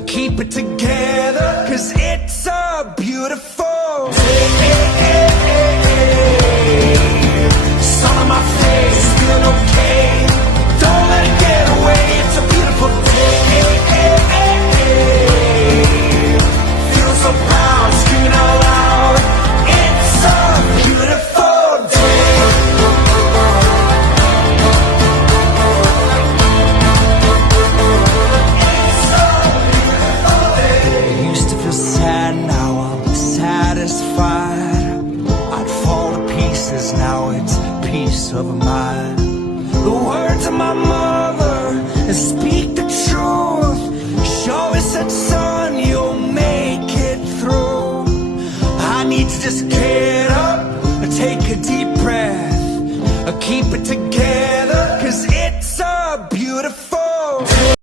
keep it together, 'cause it's a beautiful day. Sun on my face, feeling okay.